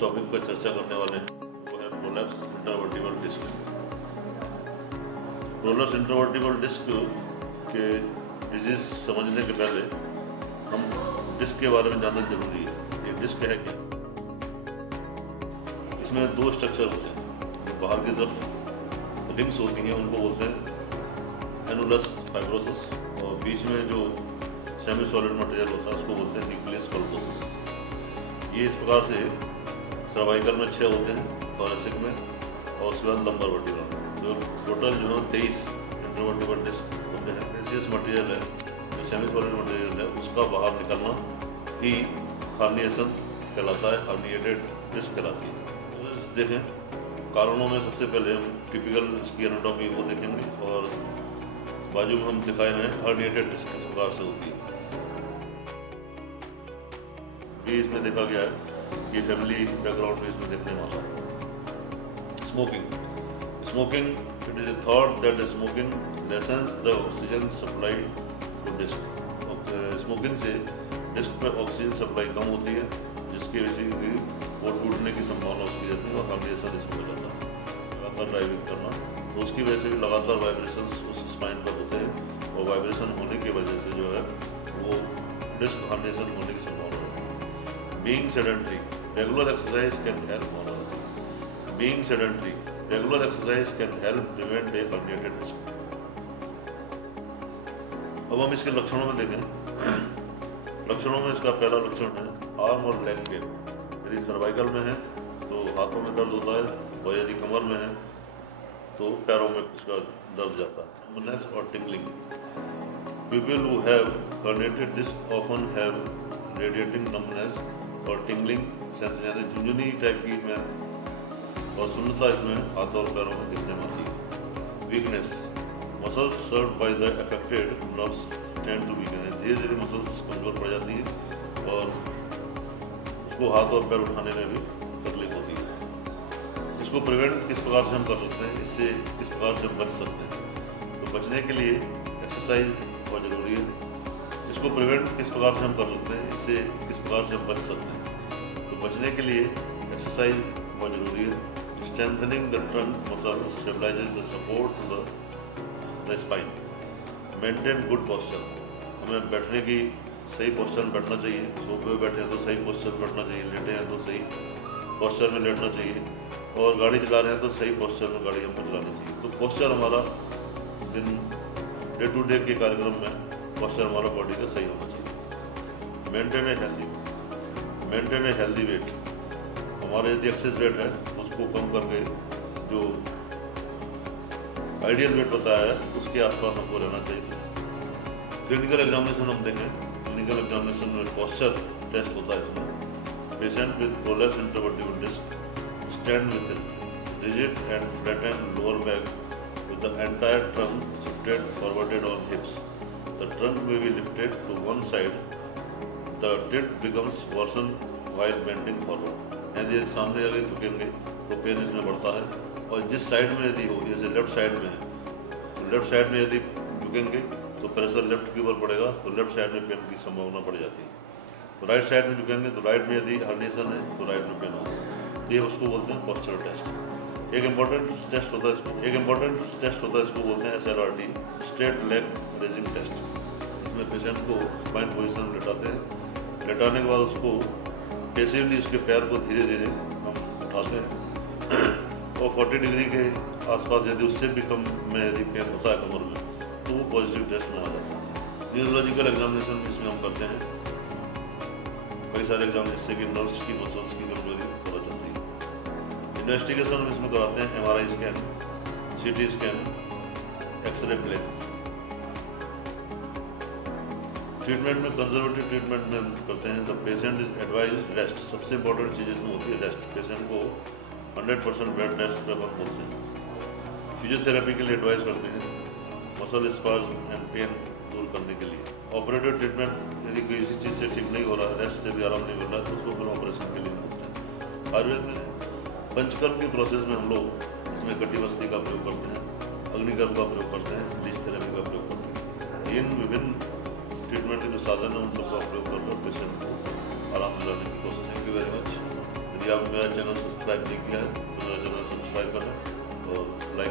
Topic पर चर्चा करने वाले हैं वो है prolapse intervertebral disc. Prolapse intervertebral disc के डिजीज समझने के पहले हम डिस्क के बारे में जानना जरूरी है। ये डिस्क है क्या? इसमें दो स्ट्रक्चर होते हैं। जो बाहर की तरफ रिंग्स होती हैं उनको बोलते हैं एनुलस फाइब्रोसिस, और बीच में जो सेमी सॉलिड मटेरियल होता है उसको बोलते हैं न्यूक्लियस पल्पोसिस। ये इस प्रकार से सर्वाइकल में 6 होते हैं, थोरेसिक में, और उसके बाद लंबर वर्टिब्रल में। जो टोटल जो है 23 इंटरवर्टिबल डिस्क होते हैं। प्रेशियस मटेरियल है, जो सेमी सॉलिड मटेरियल है, उसका बाहर निकलना ही हर्निएशन कहलाता है, हर्निएटेड डिस्क कहलाती है। तो देखें, कारणों में सबसे पहले हम टिपिकल इसकी एनाटॉमी वो देखेंगे, और बाजू में हम दिखाए हैं हर्निएटेड डिस्क किस प्रकार से होती है। भी इसमें देखा गया है कि फैमिली बैकग्राउंड भी इसमें देखने वाला है। Smoking it is a thought that smoking lessens the oxygen supply to disc। Smoking से डिस्क पर ऑक्सीजन सप्लाई कम होती है, जिसकी वजह से वो टूटने की संभावना उसकी रहती है और हर्निएशन इसमें हो जाता है। लगातार ड्राइविंग करना तो उसकी वजह से भी लगातार वाइब्रेशंस उस स्पाइन पर होते हैं, और वाइब्रेशन होने की वजह से जो है वो डिस्क हर्निएशन होने की संभावना रहती है। Being sedentary, regular exercise can help prevent a herniated disc। अब हम इसके लक्षणों में देखें। लक्षणों में इसका पहला लक्षण है आर्म और लेग पेन। यदि सर्वाइकल में है तो हाथों में दर्द होता है, और यदि कमर में है तो पैरों में इसका दर्द जाता है। numbness और tingling। People who have herniated disc often have radiating numbness और टिंगलिंग सेंसेशन, यानी झुंझुनी टाइप की में और सुन्नता इसमें हाथों और पैरों में दिखने में आती है। Weakness, muscles served by the affected nerves tend to weaken. धीरे धीरे मसल्स कमजोर पड़ जाती है और उसको हाथ और पैर उठाने में भी तकलीफ होती है। इसको प्रिवेंट किस प्रकार से हम कर सकते हैं, इससे किस प्रकार से हम बच सकते हैं? तो बचने के लिए एक्सरसाइज बहुत ज़रूरी है। इसको प्रिवेंट किस प्रकार से हम कर सकते हैं, इससे किस प्रकार से हम बच सकते हैं? तो बचने के लिए एक्सरसाइज बहुत ज़रूरी है। Strengthening the trunk muscle stabilises the support to the spine. Maintain good posture. हमें बैठने की सही पोस्चर में बैठना चाहिए। सोफे पे बैठे हैं तो सही पोस्चर में बैठना चाहिए, लेटे हैं तो सही पोस्चर में लेटना चाहिए, और गाड़ी चला रहे हैं तो सही पोस्चर में गाड़ी हमको चलानी चाहिए। तो पोस्चर हमारा दिन डे टू डे के कार्यक्रम में पोस्चर हमारा बॉडी का सही होना चाहिए। Maintain a healthy weight. हमारा यदि एक्सेस वेट है उसको कम करके जो आइडियल वेट बताया है उसके आसपास हमको रहना चाहिए। क्लिनिकल एग्जामिनेशन हम देखें। क्लिनिकल एग्जामिनेशन में पोस्चर टेस्ट होता है। इसमें patient with prolapse intervertebral disc stand with rigid and flattened lower back with the entire trunk shifted forwarded on hips. The trunk may be lifted to one side. The tilt becomes worsened while bending forward. यदि सामने वाले झुकेंगे तो pen इसमें बढ़ता है, और जिस साइड में यदि हो, जैसे लेफ्ट साइड में है तो लेफ्ट साइड में यदि झुकेंगे तो प्रेशर लेफ्ट के ऊपर पड़ेगा, तो लेफ्ट साइड में पेन की संभावना बढ़ जाती है। तो राइट साइड में झुकेंगे तो राइट में यदि हर्निएशन है तो राइट में पेन होगा। तो ये उसको बोलते हैं पोस्चरल टेस्ट। एक इम्पॉर्टेंट टेस्ट होता है इसको बोलते हैं SLRT, straight leg raising test. इसमें पेशेंट को स्पाइन पोजीशन में लेटाते हैं। लेटाने के बाद उसको पैसिवली उसके पैर को धीरे धीरे हम उठाते हैं, और 40 डिग्री के आसपास यदि उससे भी कम में यदि पेन होता है कमर में तो वो पॉजिटिव टेस्ट में आ जाता है। न्यूरोलॉजिकल एग्जामिनेशन इसमें हम करते हैं। कई सारे एग्जाम जिससे कि नर्व्स की मसल्स की कमजोरी पता चलती है। इन्वेस्टिगेशन में इसमें कराते हैं MRI scan, CT scan, x ray plain. Treatment में कंजर्वेटिव ट्रीटमेंट में करते हैं। The patient is advised rest. सबसे इंपॉर्टेंट चीज़ इसमें होती है रेस्ट। पेशेंट को 100% बेड रेस्ट प्रेफर बोलते हैं। फिजियोथेरेपी के लिए एडवाइस करते हैं, मसल स्पाज्म एंड पेन दूर करने के लिए। ऑपरेटिव ट्रीटमेंट यदि किसी चीज़ से ठीक नहीं हो रहा, रेस्ट से भी आराम नहीं मिल रहा, तो उसको फिर ऑपरेशन के लिए बोलते हैं। आयुर्वेद में पंचकर्म के प्रोसेस में हम लोग इसमें कटी बस्ती का प्रयोग करते हैं, अग्निकर्म का प्रयोग करते हैं, ब्लीच थेरेपी का प्रयोग करते हैं। इन विभिन्न ट्रीटमेंट के जो साधन है उन सबका प्रयोग कर पेशेंट को आराम दिलाने की कोशिश। Thank you very much. यदि आप मेरा चैनल सब्सक्राइब नहीं किया है तो मेरा चैनल सब्सक्राइब करें और लाइक